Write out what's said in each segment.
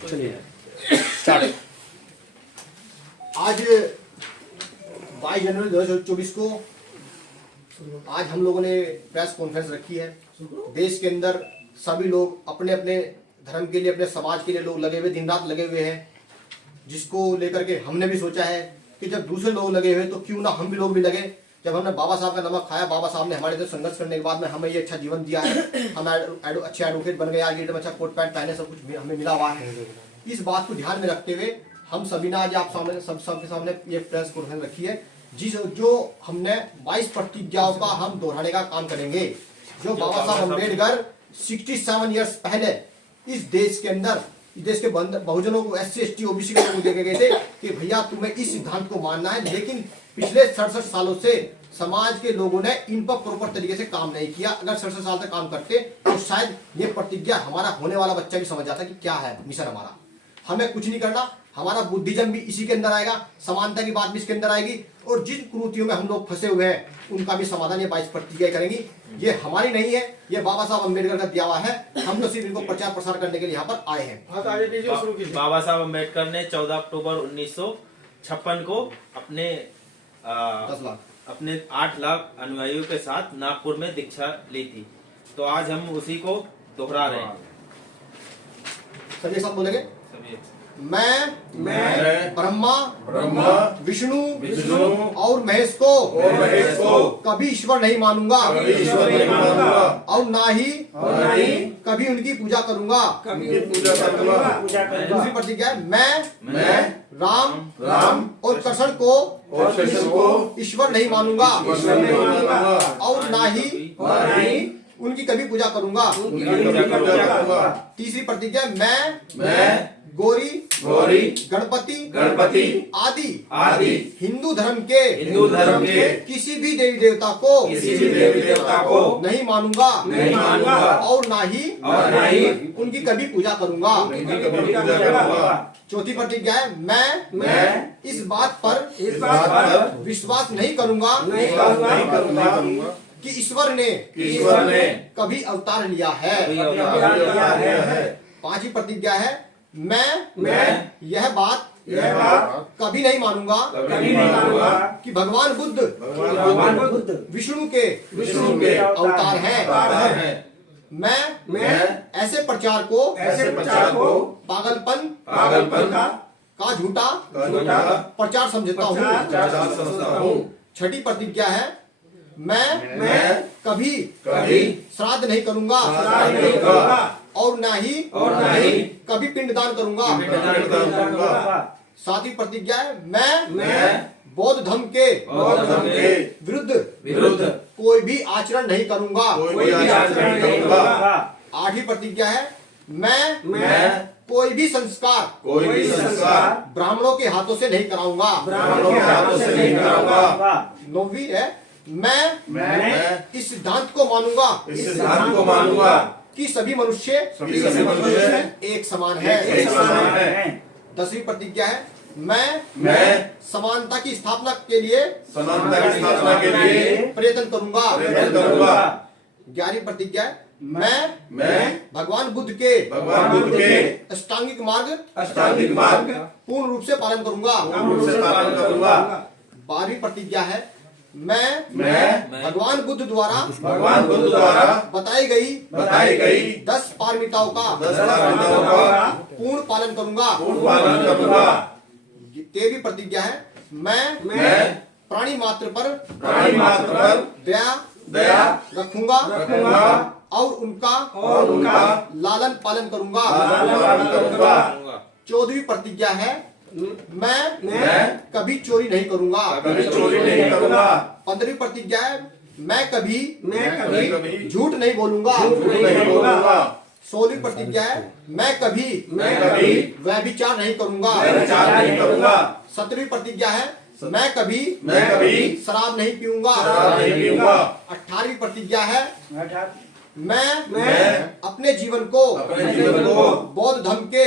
चलिए स्टार्ट। आज 22 जनवरी 2024 को आज हम लोगों ने प्रेस कॉन्फ्रेंस रखी है। देश के अंदर सभी लोग अपने अपने धर्म के लिए, अपने समाज के लिए लोग लगे हुए, दिन रात लगे हुए हैं, जिसको लेकर के हमने भी सोचा है कि जब दूसरे लोग लगे हुए तो क्यों ना हम भी लोग भी लगे। जब हमने बाबा साहब का नमक खाया, बाबा साहब ने हमारे लिए संघर्ष करने के बाद में हमें ये अच्छा जीवन दिया है, हम अच्छे एडवोकेट बन गए, आज एकदम अच्छा कोट पैंट पहने, सब कुछ हमें मिला हुआ है। इस बात को ध्यान में रखते हुए हम सभी ने आज आप सामने सबके सामने ये प्रेस कॉन्फ्रेंस रखी है, जो हमने 22 प्रतिज्ञाओं का हम दोहराने का काम करेंगे। जो बाबा साहब अम्बेडकर 67 ईयर्स पहले इस देश के अंदर, इस देश के बहुजनों को, SC ST OBC के लोगों को देखे गए थे कि भैया तुम्हें इस सिद्धांत को मानना है, लेकिन पिछले 67 सालों से समाज के लोगों ने इन पर प्रॉपर तरीके से काम नहीं किया। अगर 67 साल तक काम करते तो शायद ये प्रतिज्ञा हमारा होने वाला बच्चा भी समझ जाता कि क्या है मिशन हमारा। हमें कुछ नहीं करना, हमारा बुद्धिज्म भी इसी के अंदर आएगा, समानता की बात भी इसके अंदर आएगी, और जिन कुरीतियों में हम लोग फंसे हुए हैं उनका भी समाधान ये 22 प्रतिज्ञाएं करेंगी। ये हमारी नहीं है, ये बाबा साहब अम्बेडकर का दिया हुआ है। हम तो सिर्फ इनको प्रचार प्रसार करने के लिए यहाँ पर आए हैं। बाबा साहब अम्बेडकर ने 14 अक्टूबर 1956 को अपने 8 लाख अनुयायियों के साथ नागपुर में दीक्षा ली थी। तो आज हम उसी को दोहरा रहे हैं। सभी साथ बोलेंगे। मैं ब्रह्मा विष्णु और महेश को कभी ईश्वर नहीं मानूंगा और ना ही कभी उनकी पूजा करूंगा। दूसरी प्रतिज्ञा है, मैं राम और कृष्ण को ईश्वर नहीं मानूंगा और ना ही उनकी कभी पूजा करूंगा। तीसरी प्रतिज्ञा, मैं गौरी गणपति आदि हिंदू धर्म के किसी भी देवी देवता को नहीं मानूंगा और ना ही उनकी कभी पूजा करूंगा। चौथी प्रतिज्ञा है, मैं इस बात पर विश्वास नहीं करूंगा कि ईश्वर ने कभी अवतार लिया है। पांचवी प्रतिज्ञा है, मैं यह बात कभी नहीं मानूंगा कि भगवान बुद्ध विष्णु के अवतार हैं। मैं ऐसे प्रचार को पागलपन का झूठा प्रचार समझता हूँ। छठी प्रतिज्ञा है, मैं कभी श्राद्ध नहीं करूंगा और ना ही कभी पिंडदान करूंगा। सातवीं प्रतिज्ञा है, मैं बौद्ध धर्म के विरुद्ध कोई भी आचरण नहीं करूंगा। आठवीं प्रतिज्ञा है, मैं कोई भी संस्कार ब्राह्मणों के हाथों से नहीं कराऊंगा। नौवीं है, मैं इस सिद्धांत को मानूंगा कि सभी मनुष्य एक समान है। 10वीं प्रतिज्ञा है, मैं समानता की स्थापना के लिए प्रयत्न करूंगा। 11वीं प्रतिज्ञा है, मैं भगवान बुद्ध के अष्टांगिक मार्ग पूर्ण रूप से पालन करूंगा। 12वीं प्रतिज्ञा है, मैं भगवान बुद्ध द्वारा बताई गई 10 पारमिताओं का पूर्ण पालन करूंगा। 13वीं प्रतिज्ञा है, मैं प्राणी मात्र पर दया रखूंगा और उनका लालन पालन करूंगा। 14वीं प्रतिज्ञा है, मैं कभी चोरी नहीं करूंगा। 15वीं प्रतिज्ञा है, मैं कभी झूठ नहीं बोलूंगा। 16वीं प्रतिज्ञा है, मैं कभी व्यभिचार नहीं करूंगा। 17वीं प्रतिज्ञा है, मैं कभी शराब नहीं पीऊंगा। 18वीं प्रतिज्ञा है, मैं अपने जीवन को बौद्ध धर्म के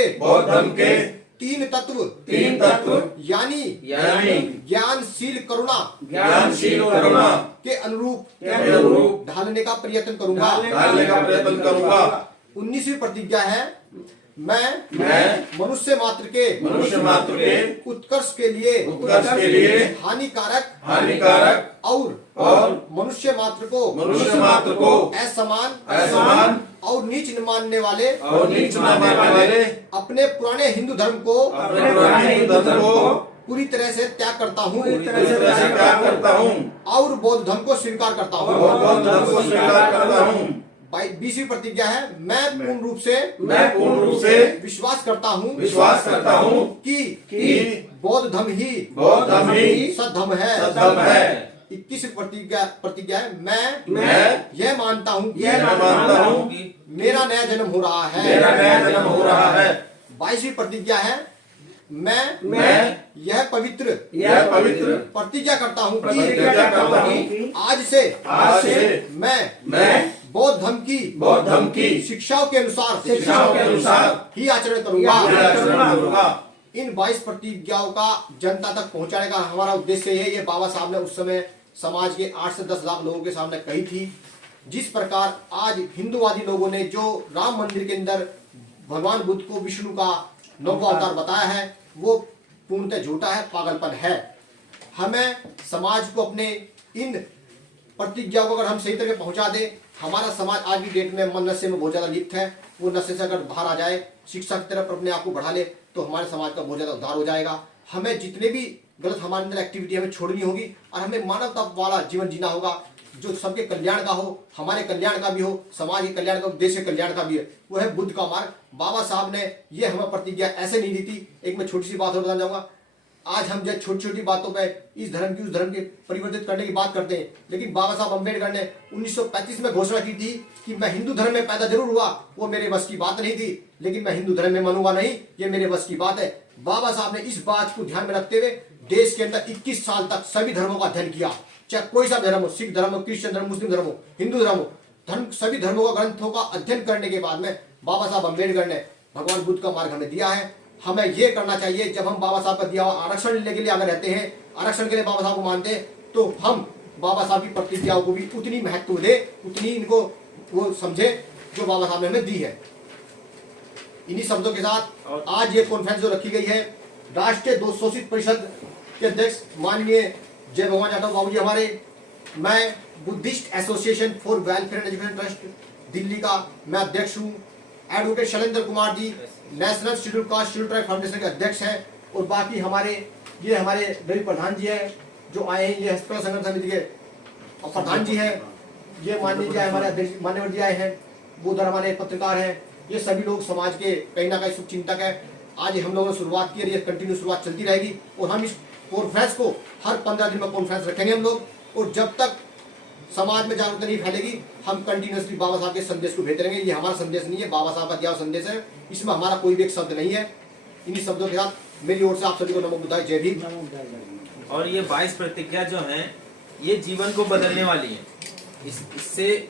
तीन तत्व यानी ज्ञानशील करुणा के अनुरूप ढालने का प्रयत्न करूंगा। 19वीं प्रतिज्ञा है, मैं मनुष्य मात्र के उत्कर्ष के लिए हानिकारक और मनुष्य मात्र को असमान और नीच न मानने वाले अपने पुराने हिंदू धर्म को पूरी तरह से त्याग करता हूँ और बौद्ध धर्म को स्वीकार करता हूँ। 20वीं प्रतिज्ञा है, मैं पूर्ण रूप से विश्वास करता हूँ कि बौद्ध धर्म ही सद्धर्म है। 21वीं प्रतिज्ञा है, मैं यह मानता हूँ कि मेरा नया जन्म हो रहा है। 22वीं प्रतिज्ञा है, मैं यह पवित्र प्रतिज्ञा करता हूँ कि आज से मैं बौद्ध धर्म की शिक्षाओं के अनुसार ही आचरण करूंगा। इन 22 प्रतिज्ञाओं का जनता तक पहुंचाने का हमारा उद्देश्य है। ये बाबा साहब ने उस समय समाज के 8 से 10 लाख लोगों के सामने कही थी। जिस प्रकार आज हिंदूवादी लोगों ने जो राम मंदिर के अंदर भगवान बुद्ध को विष्णु का 9वां अवतार बताया है, वो पूर्णतः झूठा है, पागलपन है। हमें समाज को अपने इन प्रतिज्ञाओं को अगर हम सही तरह पहुंचा दें, हमारा समाज आज की डेट में मन नशे में बहुत ज्यादा लिप्त है। वो नशे से अगर बाहर आ जाए, शिक्षा की तरफ अपने आप को बढ़ा ले, तो हमारे समाज का बहुत ज्यादा उद्धार हो जाएगा। हमें जितने भी गलत हमारे अंदर एक्टिविटी हमें छोड़नी होगी और हमें मानवता वाला जीवन जीना होगा, जो सबके कल्याण का हो, हमारे कल्याण का भी हो, समाज के कल्याण का, देश के कल्याण का भी है। वो है बुद्ध का मार्ग। बाबा साहब ने ये हमें प्रतिज्ञा ऐसे नहीं दी थी। एक मैं छोटी सी बात और बताना चाहूंगा। आज हम जब छोटी छोटी बातों पे इस धर्म की उस धर्म के परिवर्तित करने की बात करते हैं, लेकिन बाबा साहब अम्बेडकर ने 1935 में घोषणा की थी कि मैं हिंदू धर्म में पैदा जरूर हुआ, वो मेरे बस की बात नहीं थी, लेकिन मैं हिंदू धर्म में मनूंगा नहीं, ये मेरे बस की बात है। बाबा साहब ने इस बात को ध्यान में रखते हुए देश के अंदर 21 साल तक सभी धर्मों का अध्ययन किया, चाहे कोई सा धर्म हो, सिख धर्म हो, क्रिश्चियन धर्म, मुस्लिम धर्म हो, हिंदू धर्म हो, सभी धर्मों का ग्रंथों का अध्ययन करने के बाद में बाबा साहब अम्बेडकर ने भगवान बुद्ध का मार्ग हमें दिया है। हमें ये करना चाहिए, जब हम बाबा साहब का दिया हुआ आरक्षण लेने के लिए अगर रहते हैं, आरक्षण के लिए बाबा साहब को मानते हैं, तो हम बाबा साहब की प्रतिज्ञाओं को भी उतनी महत्व दे, उतनी इनको वो समझे जो बाबा साहब ने हमें दी है। इन्हीं शब्दों के साथ आज ये कॉन्फ्रेंस जो रखी गई है, राष्ट्रीय शोषित परिषद के अध्यक्ष माननीय जय भगवान जाटव बाबू जी हमारे, मैं Buddhist association for welfare and education trust Delhi का मैं अध्यक्ष हूँ। Advocate Shailendra Kumar ji national scheduled caste scheduled tribe foundation के अध्यक्ष हैं। और बाकी हमारे रवि प्रधान जी है जो आए हैं, ये हस्तकला संगठन समिति के प्रधान जी हैं। ये माननीय जी हमारे अध्यक्ष मान्यवर जी आए हैं, वो उधर हमारे पत्रकार हैं। ये सभी लोग समाज के कहीं ना कहीं शुभचिंतक है। आज हम लोगों ने शुरुआत की है, ये कंटिन्यू शुरुआत चलती रहेगी। और हम इस कॉन्फ्रेंस को हर 15 दिन में कॉन्फ्रेंस रखेंगे हम लोग, और जब तक समाज में जागरूकता नहीं फैलेगी, हम कंटिन्यूसली बाबा साहब के संदेश को भेजते रहेंगे। ये हमारा संदेश नहीं है, बाबा साहब का दिया हुआ संदेश है, इसमें हमारा कोई भी एक शब्द नहीं है। इन्हीं शब्दों के साथ मेरी ओर से आप सभी को नमो बुद्धाय, जय भीम। और ये 22 प्रतिज्ञा जो हैं, ये जीवन को बदलने वाली है। इससे